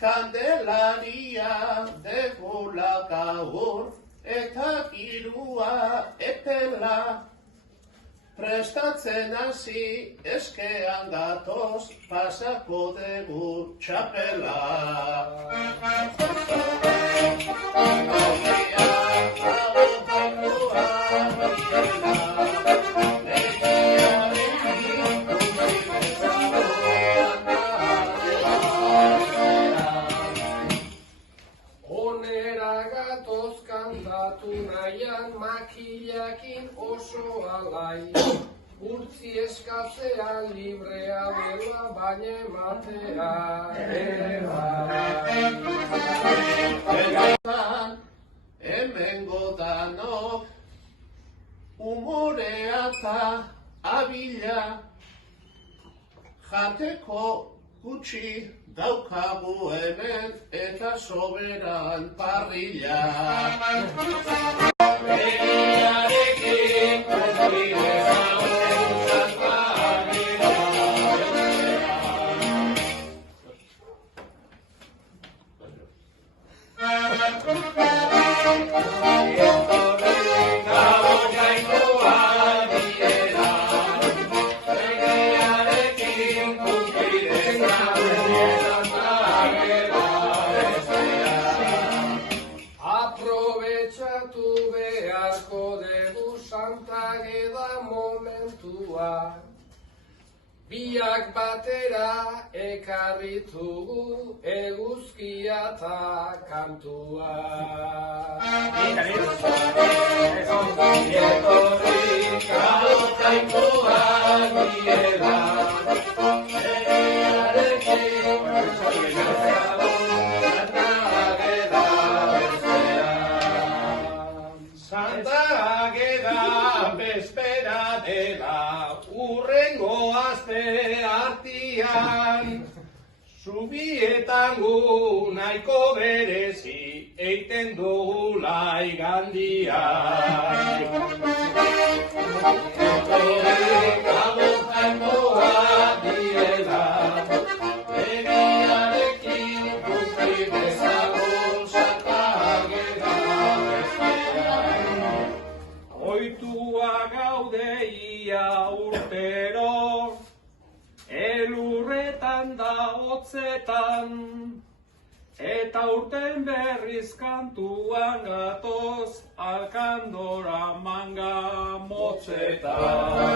Kandelaria degula gaur, eta girua epela. Prestatzen hasi eskean gatoz, pasako dugu txapela. Kantatu nahian makilakin oso alai. Urtzi eskatzean librea dela baina ematea bai. Hemengo danok umorea eta abila jateko gutxi daukagu hemen eta soberan parrilla. Begiarekin konbide zauden parrilla. Aprovechatu beharko dugu Santa Ageda momentua. Biak batera ekarritugu eguzkia eta kantua. Santa Ageda bespera dela urrengo aste artian. Zubietan gu nahiko berezi eiten dugula igandian. Oitua gaude ia urtero, elurretan da hotzetan, eta urten berriz kantuan gatoz, alkandora manga motzetan.